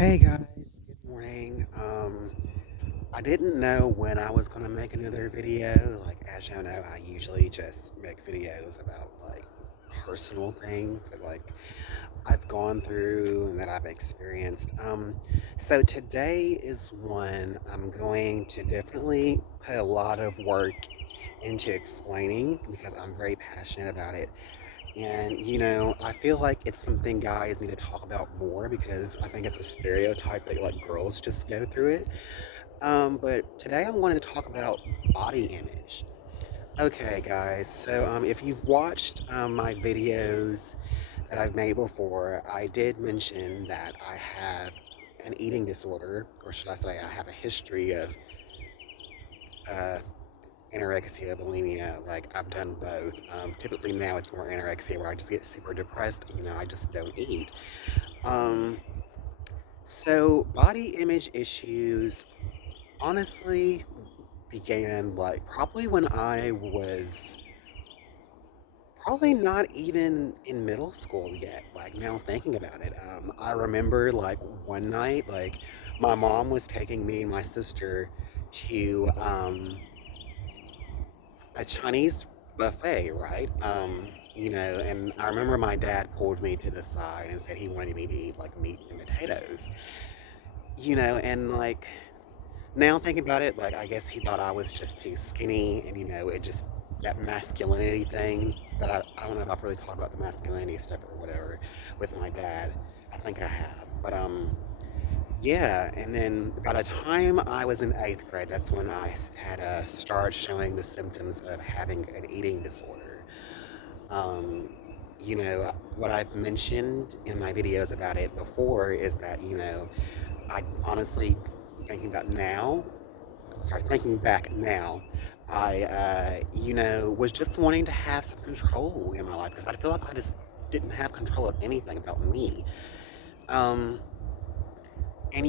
Hey guys, good morning. I didn't know when I was gonna make another video. Like, as you know, I usually just make videos about like personal things that I've gone through and that I've experienced. So today is one I'm going to definitely put a lot of work into explaining because I'm very passionate about it. And, I feel like it's something guys need to talk about more because I think it's a stereotype that like girls just go through it. But today I'm going to talk about body image. Okay, guys, so if you've watched my videos that I've made before, I did mention that I have an eating disorder, or should I say, I have a history of uh, anorexia, bulimia. Like, I've done both. Typically now it's more anorexia where I just get super depressed. I just don't eat. Um, so body image issues honestly began like probably when I was probably not even in middle school yet. Like now thinking about it, I remember like one night, like my mom was taking me and my sister to a Chinese buffet, right? And I remember my dad pulled me to the side and said he wanted me to eat like meat and potatoes, and like now thinking about it, like I guess he thought I was just too skinny, and it just that masculinity thing. But I don't know if I've really talked about the masculinity stuff or whatever with my dad. I think I have, but yeah. And then by the time I was in eighth grade, that's when I had started showing the symptoms of having an eating disorder. Um, what I've mentioned in my videos about it before is that I honestly thinking about now sorry, thinking back now, I was just wanting to have some control in my life because I feel like I just didn't have control of anything about me. Um, and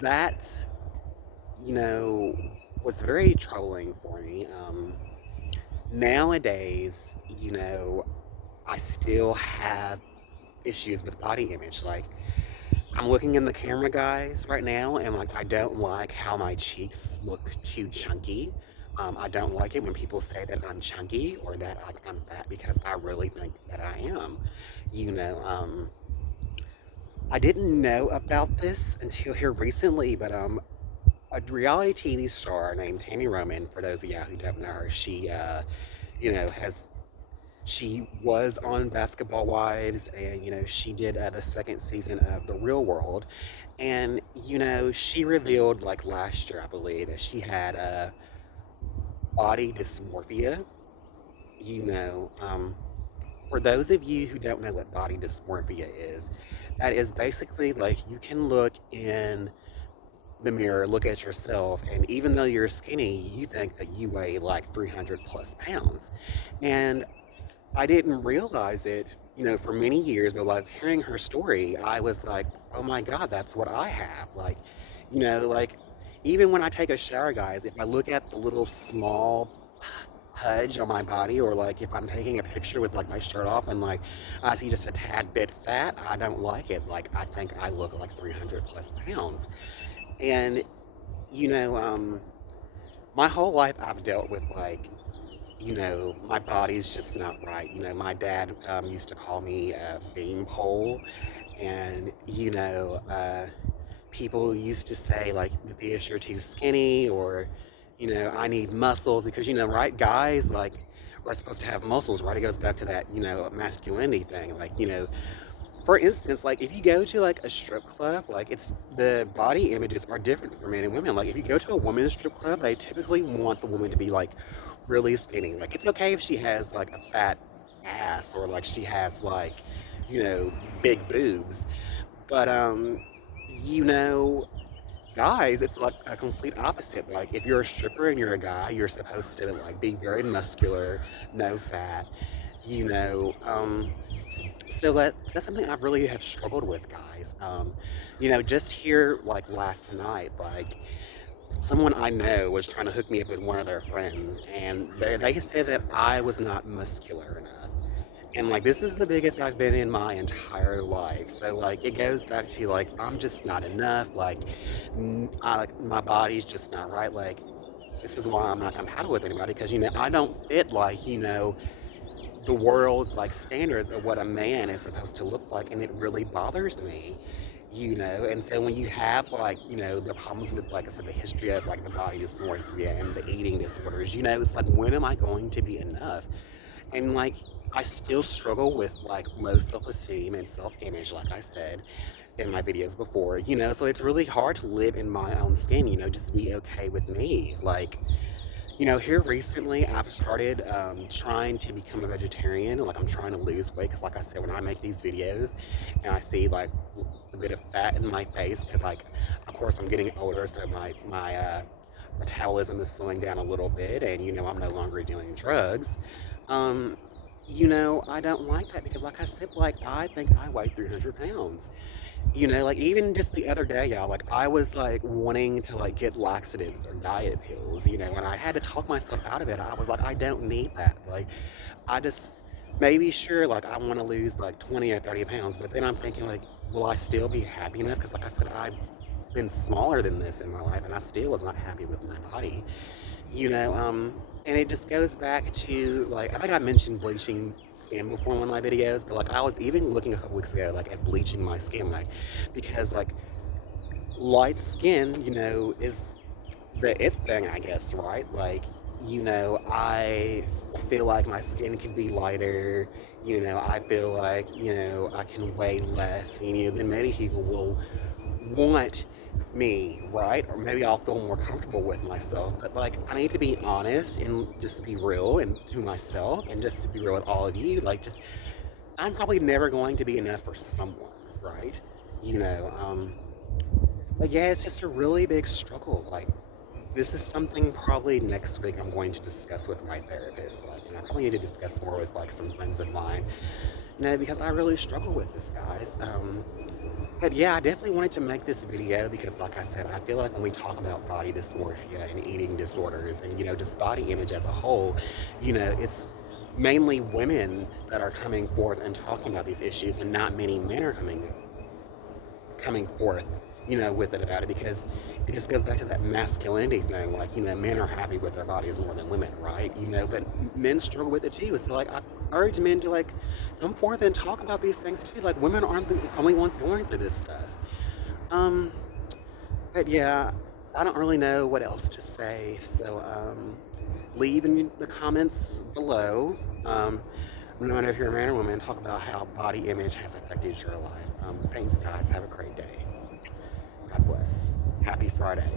that, you know, was very troubling for me. Nowadays, I still have issues with body image. Like, I'm looking in the camera, guys, right now, and like I don't like how my cheeks look too chunky. I don't like it when people say that I'm chunky or that like I'm fat because I really think that I am. You know, um, I didn't know about this until here recently, but a reality TV star named Tammy Roman, for those of y'all who don't know her, she has she was on Basketball Wives, and she did the second season of The Real World, and she revealed like last year, I believe, that she had body dysmorphia. You know, um, for those of you who don't know what body dysmorphia is, that is basically like you can look in the mirror, look at yourself, and even though you're skinny, you think that you weigh like 300 plus pounds, and I didn't realize it, for many years, but like hearing her story, I was like, oh my God, that's what I have. Like even when I take a shower, guys, if I look at the little small pudge on my body, or like if I'm taking a picture with like my shirt off and like I see just a tad bit fat, I don't like it. Like I think I look like 300 plus pounds. And, you know, um, my whole life I've dealt with like my body's just not right. My dad used to call me a bean pole, and people used to say like, Matthias, you're too skinny, or I need muscles because right, guys like are supposed to have muscles, right? It goes back to that masculinity thing, like for instance, like if you go to like a strip club, like it's the body images are different for men and women. Like if you go to a women's strip club, they typically want the woman to be like really skinny. Like it's okay if she has like a fat ass or like she has like, you know, big boobs. But you know, guys, it's like a complete opposite. Like if you're a stripper and you're a guy, you're supposed to like be very muscular, no fat, you know. So that's something I've really have struggled with, guys. Just here like last night, like someone I know was trying to hook me up with one of their friends, and they said that I was not muscular enough. And like this is the biggest I've been in my entire life. So like it goes back to like I'm just not enough. Like my body's just not right. Like this is why I'm not compatible with anybody because I don't fit like the world's like standards of what a man is supposed to look like, and it really bothers me. And so when you have like the problems with, like I said, the history of like the body dysmorphia and the eating disorders, it's like when am I going to be enough? And like I still struggle with like low self-esteem and self-image, like I said in my videos before, so it's really hard to live in my own skin, just be okay with me. Like, here recently I've started trying to become a vegetarian. Like I'm trying to lose weight because, like I said, when I make these videos and I see like a bit of fat in my face, because like, of course, I'm getting older, so my metabolism is slowing down a little bit, and I'm no longer doing drugs. Um, I don't like that because, like I said, like I think I weigh 300 pounds. Like even just the other day, y'all, like I was like wanting to like get laxatives or diet pills, and I had to talk myself out of it. I was like, I don't need that. Like, I just maybe sure, like I want to lose like 20 or 30 pounds, but then I'm thinking like, will I still be happy enough? Because like I said, I've been smaller than this in my life, and I still was not happy with my body you know, um, and it just goes back to like I think I mentioned bleaching skin before in one of my videos, but like I was even looking a couple weeks ago like at bleaching my skin, like because like light skin, is the it thing, I guess, right? Like, I feel like my skin can be lighter. I feel like I can weigh less. Than many people will want me, right? Or maybe I'll feel more comfortable with myself. But like, I need to be honest and just be real and to myself and just to be real with all of you. Like, just I'm probably never going to be enough for someone, right? You know, um, but yeah, it's just a really big struggle. Like, this is something probably next week I'm going to discuss with my therapist. Like, and I probably need to discuss more with like some friends of mine, because I really struggle with this, guys. But yeah, I definitely wanted to make this video because, like I said, I feel like when we talk about body dysmorphia and eating disorders and, just body image as a whole, it's mainly women that are coming forth and talking about these issues, and not many men are coming forth, with it about it, because it just goes back to that masculinity thing. Like, men are happy with their bodies more than women, right? But men struggle with it too. So, like, I urge men to, like, come forth and talk about these things too. Like, women aren't the only ones going through this stuff. Um, but yeah, I don't really know what else to say. So, leave in the comments below. No matter if you're a man or woman, talk about how body image has affected your life. Thanks, guys. Have a great day. God bless. Happy Friday.